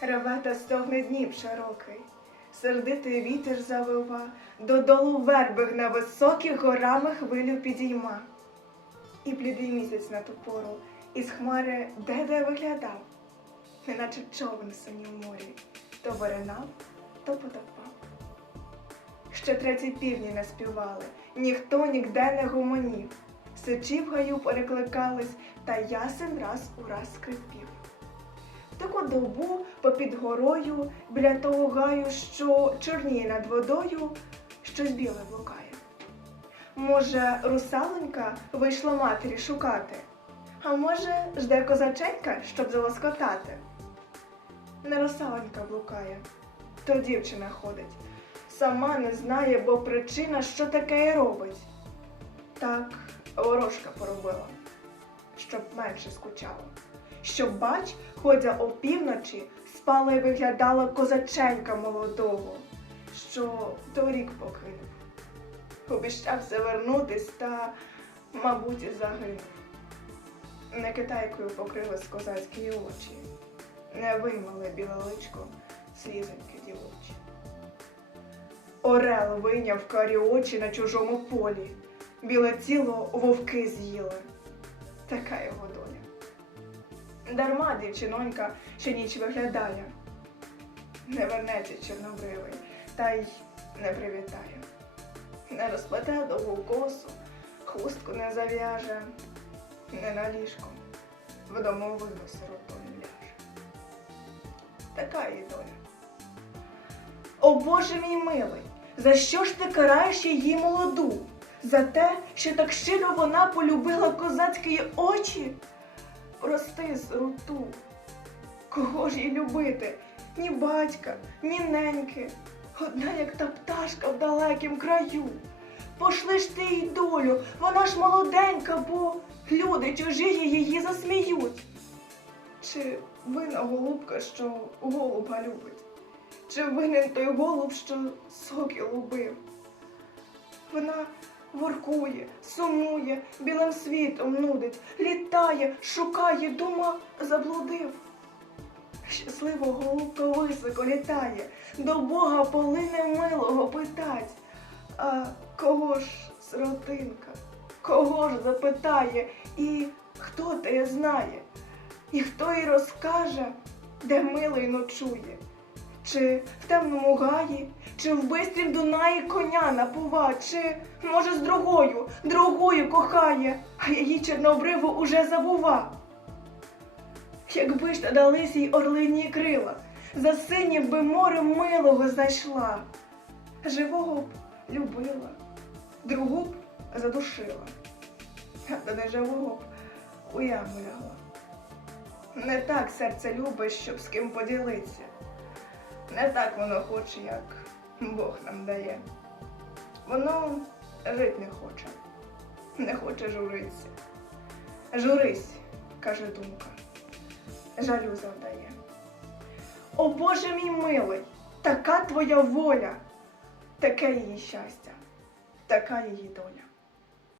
Реве та стогне Дніп широкий, сердитий вітер завива, додолу верби гне високих горами хвилю підійма. І блідий місяць на ту пору із хмари де-де виглядав, неначе човен в морі, то виринав, то потопав. Ще треті півні не співали, ніхто нігде не гомонів. Сичі в гаю перекликались, та ясен раз у раз скрипів. Таку добу попід горою, біля того гаю, що чорніє над водою, щось біле блукає. Може, русалонька вийшла матері шукати, а може, жде козаченька, щоб залоскотати. Не русалонька блукає, то дівчина ходить. Сама не знає, бо причина, що таке і робить. Так ворожка поробила, щоб менше скучала. Щоб, бач, ходя опівночі, спала й виглядала козаченька молодого, що торік покинув. Обіщався вернутись та, мабуть, і загинув. Не китайкою покрились козацькі очі, не виймали біле личко слізоньки дівочі. Орел вийняв карі очі на чужому полі, біле тіло вовки з'їли. Така його доля. Дарма дівчинонька ще ніч виглядає. Не вернеться чорнобривий, та й не привітає. Не розплете довгу косу, хустку не зав'яже, не на ліжко, в домовину сиротою ляже. Така її доля. О Боже мій милий, за що ж ти караєш її молоду? За те, що так щиро вона полюбила козацькі очі? Прости, сироту. Кого ж їй любити? Ні батька, ні неньки. Одна, як та пташка в далекім краю. Пошли ж ти їй долю, вона ж молоденька, бо люди чужі її засміють. Чи вина голубка, що голуба любить? Чи винен той голуб, що сокіл убив? Вона воркує, сумує, білим світом нудить, літає, шукає, дума заблудив. Щасливо голубка високо літає, до Бога полине милого питать. А кого ж сиротинка, кого ж запитає, і хто те знає, і хто їй розкаже, де милий ночує, чи в темному гаї, чи в бистрім Дунаї коня напува, чи, може, з другою, другою кохає, а її чорнобриву уже забува. Якби ж надались їй орлині крила, за синім би морем милого знайшла, живого б любила, другу б задушила, а до неживого б у яму лягла. Не так серце любить, щоб з ким поділитися. Не так воно хоче, як Бог нам дає. Воно жить не хоче, не хоче журитися. Журись, каже думка, жалю завдає. О Боже мій милий, така твоя воля, таке її щастя, така її доля.